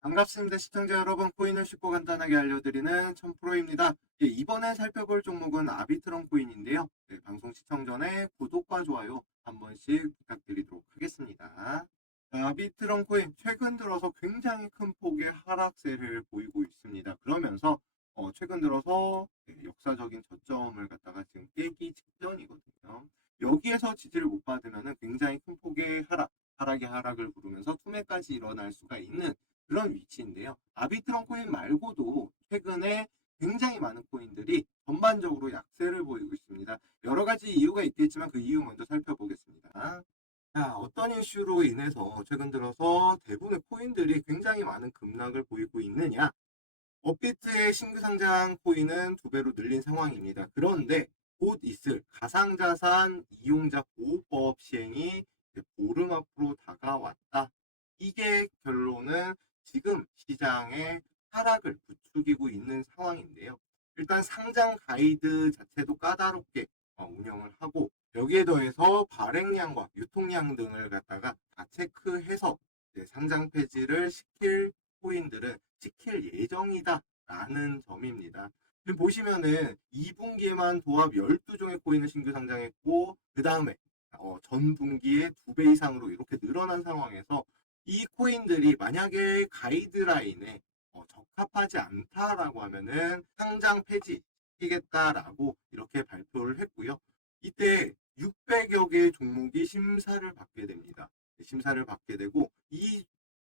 반갑습니다. 시청자 여러분, 코인을 쉽고 간단하게 알려드리는 천프로입니다. 예, 이번에 살펴볼 종목은 아비트론 코인인데요. 네, 방송 시청 전에 구독과 좋아요 한 번씩 부탁드리도록 하겠습니다. 자, 아비트론 코인 최근 들어서 굉장히 큰 폭의 하락세를 보이고 있습니다. 그러면서 어, 최근 들어서 네, 역사적인 저점을 갖다가 지금 깨기 직전이거든요. 여기에서 지지를 못 받으면 굉장히 큰 폭의 하락, 하락의 하락을 부르면서 투매까지 일어날 수가 있는 그런 위치인데요. 아비트론 코인 말고도 최근에 굉장히 많은 코인들이 전반적으로 약세를 보이고 있습니다. 여러 가지 이유가 있겠지만 그 이유 먼저 살펴보겠습니다. 자, 어떤 이슈로 인해서 최근 들어서 대부분의 코인들이 굉장히 많은 급락을 보이고 있느냐? 업비트의 신규 상장 코인은 두 배로 늘린 상황입니다. 그런데 곧 있을 가상자산 이용자 보호법 시행이 보름 앞으로 다가왔다. 이게 결론은 지금 시장의 하락을 부추기고 있는 상황인데요. 일단 상장 가이드 자체도 까다롭게 어, 운영을 하고 여기에 더해서 발행량과 유통량 등을 갖다가 다 체크해서 상장 폐지를 시킬 코인들은 시킬 예정이다라는 점입니다. 지금 보시면은 2분기에만 도합 12종의 코인을 신규 상장했고 그 다음에 어, 전 분기에 두배 이상으로 이렇게 늘어난 상황에서 이 코인들이 만약에 가이드라인에 어, 적합하지 않다라고 하면은 상장 폐지 시키겠다라고 이렇게 발표를 했고요. 이때 600여 개의 종목이 심사를 받게 됩니다. 심사를 받게 되고 이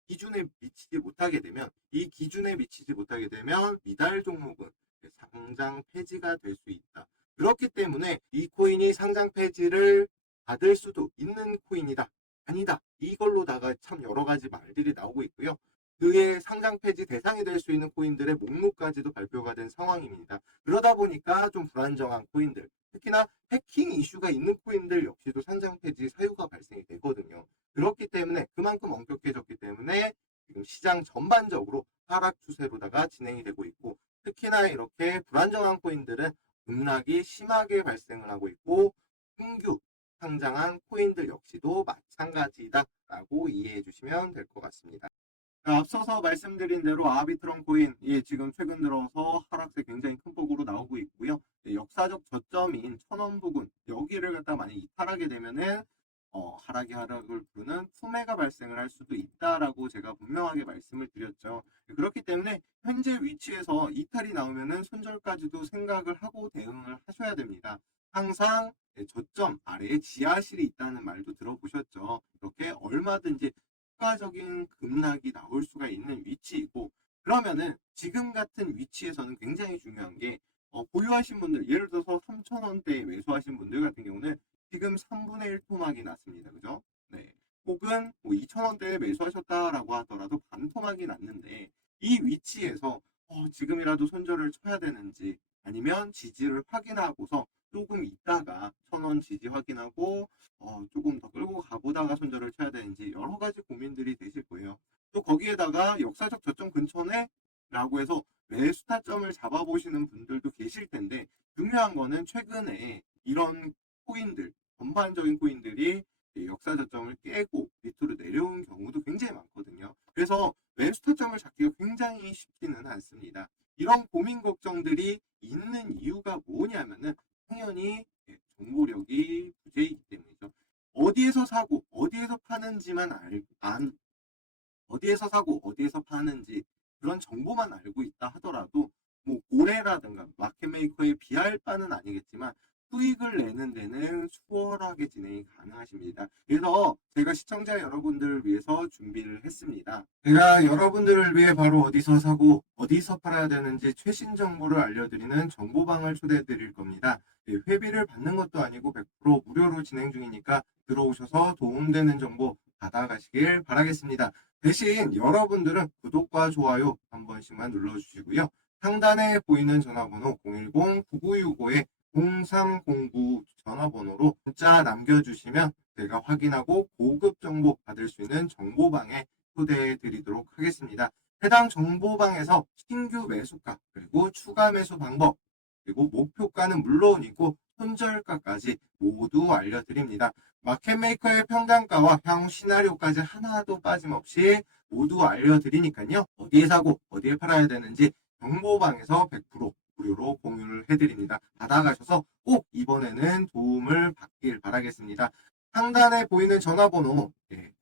기준에 미치지 못하게 되면 이 기준에 미치지 못하게 되면 미달 종목은 상장 폐지가 될 수 있다. 그렇기 때문에 이 코인이 상장 폐지를 받을 수도 있는 코인이다. 아니다. 이걸로다가 참 여러 가지 말들이 나오고 있고요. 그의 상장 폐지 대상이 될 수 있는 코인들의 목록까지도 발표가 된 상황입니다. 그러다 보니까 좀 불안정한 코인들, 특히나 해킹 이슈가 있는 코인들 역시도 상장 폐지 사유가 발생이 되거든요. 그렇기 때문에 그만큼 엄격해졌기 때문에 지금 시장 전반적으로 하락 추세로다가 진행이 되고 있고 특히나 이렇게 불안정한 코인들은 급락이 심하게 발생을 하고 있고 신규 상장한 코인들 역시도 마찬가지다라고 이해해 주시면 될 것 같습니다. 자, 앞서서 말씀드린 대로 아비트론 코인 예, 지금 최근 들어서 하락세 굉장히 큰 폭으로 나오고 있고요. 예, 역사적 저점인 천원 부근 여기를 갖다 만약 이탈하게 되면은 어, 하락이 하락을 부르는 투매가 발생을 할 수도 있다라고 제가 분명하게 말씀을 드렸죠. 그렇기 때문에 현재 위치에서 이탈이 나오면은 손절까지도 생각을 하고 대응을 하셔야 됩니다. 항상 네, 저점 아래에 지하실이 있다는 말도 들어보셨죠. 이렇게 얼마든지 추가적인 급락이 나올 수가 있는 위치이고 그러면은 지금 같은 위치에서는 굉장히 중요한 게 어, 보유하신 분들 예를 들어서 3,000원대에 매수하신 분들 같은 경우는 지금 3분의 1 토막이 났습니다. 그죠? 네. 혹은 뭐 2,000원대에 매수하셨다라고 하더라도 반 토막이 났는데 이 위치에서 어, 지금이라도 손절을 쳐야 되는지 아니면 지지를 확인하고서 조금 있다가 천원 지지 확인하고 어, 조금 더 끌고 가보다가 손절을 쳐야 되는지 여러 가지 고민들이 되실 거예요. 또 거기에다가 역사적 저점 근처네 라고 해서 매수 타점을 잡아보시는 분들도 계실 텐데 중요한 거는 최근에 이런 코인들 전반적인 코인들이 역사 저점을 깨고 밑으로 내려온 경우도 굉장히 많거든요. 그래서 매수 타점을 잡기가 굉장히 쉽지는 않습니다. 이런 고민 걱정들이 있는 이유가 뭐냐면은 당연히 예, 정보력이 부재이기 때문이죠. 어디에서 사고 어디에서 파는지만 알, 안 어디에서 사고 어디에서 파는지 그런 정보만 알고 있다 하더라도 뭐 고래라든가 마켓메이커에 비할 바는 아니겠지만 수익을 내는 데는 수월하게 진행이 가능하십니다. 그래서 제가 시청자 여러분들을 위해서 준비를 했습니다. 제가 여러분들을 위해 바로 어디서 사고 어디서 팔아야 되는지 최신 정보를 알려드리는 정보방을 초대해 드릴 겁니다. 예, 회비를 받는 것도 아니고 100% 무료로 진행 중이니까 들어오셔서 도움되는 정보 받아가시길 바라겠습니다. 대신 여러분들은 구독과 좋아요 한 번씩만 눌러주시고요. 상단에 보이는 전화번호 010-9965에 0309 전화번호로 문자 남겨주시면 제가 확인하고 고급 정보 받을 수 있는 정보방에 초대해 드리도록 하겠습니다. 해당 정보방에서 신규 매수가 그리고 추가 매수 방법 그리고 목표가는 물론이고 손절가까지 모두 알려드립니다. 마켓메이커의 평단가와 향후 시나리오까지 하나도 빠짐없이 모두 알려드리니까요. 어디에 사고 어디에 팔아야 되는지 정보방에서 100% 무료로 공유를 해드립니다. 받아가셔서 꼭 이번에는 도움을 받길 바라겠습니다. 상단에 보이는 전화번호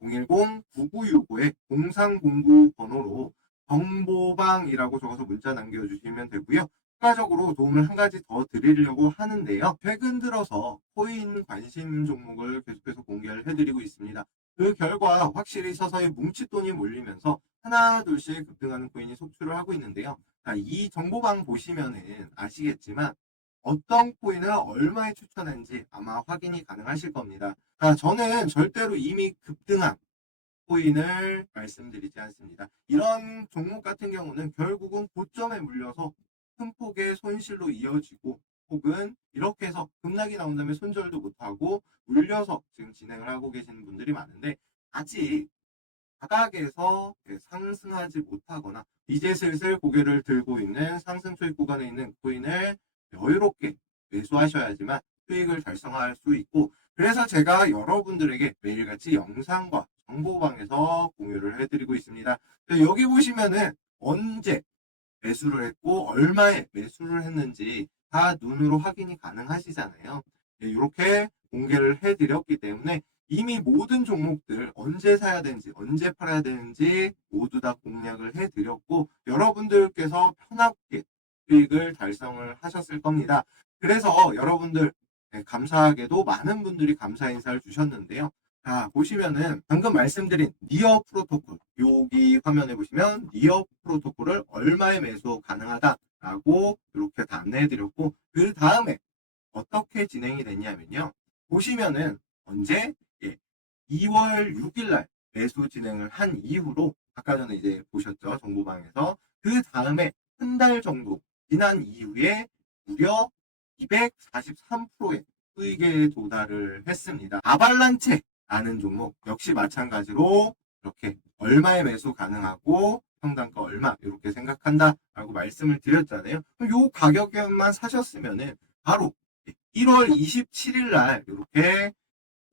010-9965의 0309 번호로 정보방이라고 적어서 문자 남겨주시면 되고요. 추가적으로 도움을 한 가지 더 드리려고 하는데요. 최근 들어서 코인 관심 종목을 계속해서 공개를 해드리고 있습니다. 그 결과 확실히 서서히 뭉칫돈이 몰리면서 하나 둘씩 급등하는 코인이 속출을 하고 있는데요. 자, 이 정보방 보시면은 아시겠지만 어떤 코인을 얼마에 추천한지 아마 확인이 가능하실 겁니다. 자, 저는 절대로 이미 급등한 코인을 말씀드리지 않습니다. 이런 종목 같은 경우는 결국은 고점에 물려서 큰 폭의 손실로 이어지고 혹은 이렇게 해서 급락이 나온 다음에 손절도 못하고 물려서 지금 진행을 하고 계시는 분들이 많은데 아직 바닥에서 상승하지 못하거나 이제 슬슬 고개를 들고 있는 상승 수익 구간에 있는 코인을 여유롭게 매수하셔야지만 수익을 달성할 수 있고 그래서 제가 여러분들에게 매일같이 영상과 정보방에서 공유를 해드리고 있습니다. 여기 보시면은 언제 매수를 했고 얼마에 매수를 했는지 다 눈으로 확인이 가능하시잖아요. 이렇게 공개를 해드렸기 때문에 이미 모든 종목들 언제 사야 되는지 언제 팔아야 되는지 모두 다 공략을 해드렸고 여러분들께서 편하게 수익을 달성을 하셨을 겁니다. 그래서 여러분들 네, 감사하게도 많은 분들이 감사 인사를 주셨는데요. 자, 보시면은 방금 말씀드린 니어 프로토콜 여기 화면에 보시면 니어 프로토콜을 얼마에 매수 가능하다라고 이렇게 다 안내해 드렸고 그 다음에 어떻게 진행이 됐냐면요. 보시면은 언제 예, 2월 6일 날 매수 진행을 한 이후로 아까 전에 이제 보셨죠. 정보방에서 그 다음에 한 달 정도 지난 이후에 무려 243%의 수익에 도달을 했습니다. 아발란체 라는 종목 역시 마찬가지로 이렇게 얼마에 매수 가능하고 평단가 얼마 이렇게 생각한다라고 말씀을 드렸잖아요. 요 가격에만 사셨으면은 바로 1월 27일 날 이렇게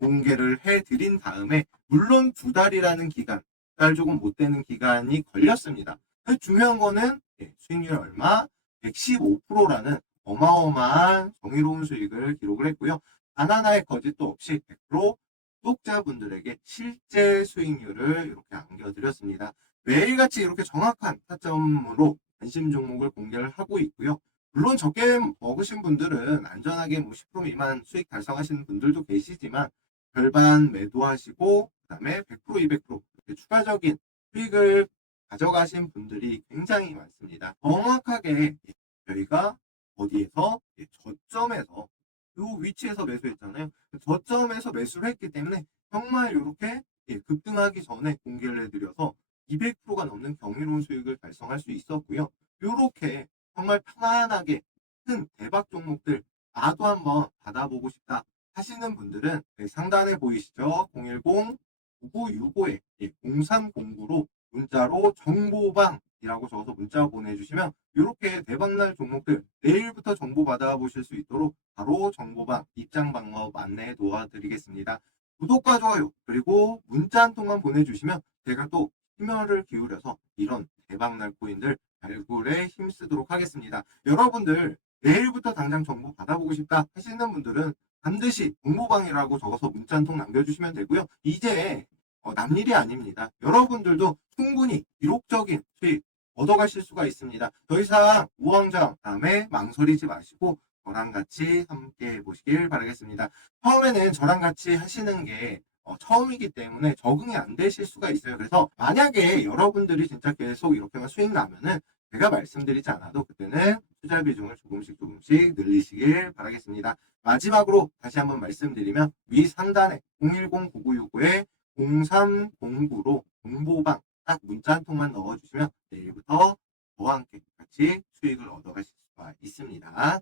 공개를 해드린 다음에 물론 두 달이라는 기간, 두달 조금 못 되는 기간이 걸렸습니다. 중요한 거는 예, 수익률 얼마? 115%라는 어마어마한 정의로운 수익을 기록을 했고요. 단 하나의 거짓도 없이 100% 구독자분들에게 실제 수익률을 이렇게 안겨드렸습니다. 매일같이 이렇게 정확한 타점으로 관심 종목을 공개를 하고 있고요. 물론 적게 먹으신 분들은 안전하게 뭐10% 미만 수익 달성하시는 분들도 계시지만 절반 매도하시고 그다음에 100% 200% 이렇게 추가적인 수익을 가져가신 분들이 굉장히 많습니다. 정확하게 저희가 어디에서 예, 저점에서 이 위치에서 매수했잖아요. 저점에서 매수를 했기 때문에 정말 이렇게 예, 급등하기 전에 공개를 해드려서 200%가 넘는 경이로운 수익을 달성할 수 있었고요. 이렇게 정말 편안하게 큰 대박 종목들 나도 한번 받아보고 싶다 하시는 분들은 네, 상단에 보이시죠? 010-9965에 0309로 문자로 정보방이라고 적어서 문자 보내주시면 이렇게 대박날 종목들 내일부터 정보 받아보실 수 있도록 바로 정보방 입장 방법 안내 도와드리겠습니다. 구독과 좋아요 그리고 문자 한 통만 보내주시면 제가 또 심혈을 기울여서 이런 대박날 코인들 발굴에 힘쓰도록 하겠습니다. 여러분들 내일부터 당장 정보 받아보고 싶다 하시는 분들은 반드시 정보방이라고 적어서 문자 한 통 남겨주시면 되고요. 이제 어, 남일이 아닙니다. 여러분들도 충분히 기록적인 수익 얻어가실 수가 있습니다. 더 이상 우왕좌왕 다음에 망설이지 마시고 저랑 같이 함께 해보시길 바라겠습니다. 처음에는 저랑 같이 하시는 게 어, 처음이기 때문에 적응이 안 되실 수가 있어요. 그래서 만약에 여러분들이 진짜 계속 이렇게만 수익 나면은 제가 말씀드리지 않아도 그때는 투자 비중을 조금씩 조금씩 늘리시길 바라겠습니다. 마지막으로 다시 한번 말씀드리면 위 상단에 010-9965에 0309로 정보방 딱 문자 한 통만 넣어주시면 내일부터 저와 함께 같이 수익을 얻어가실 수가 있습니다.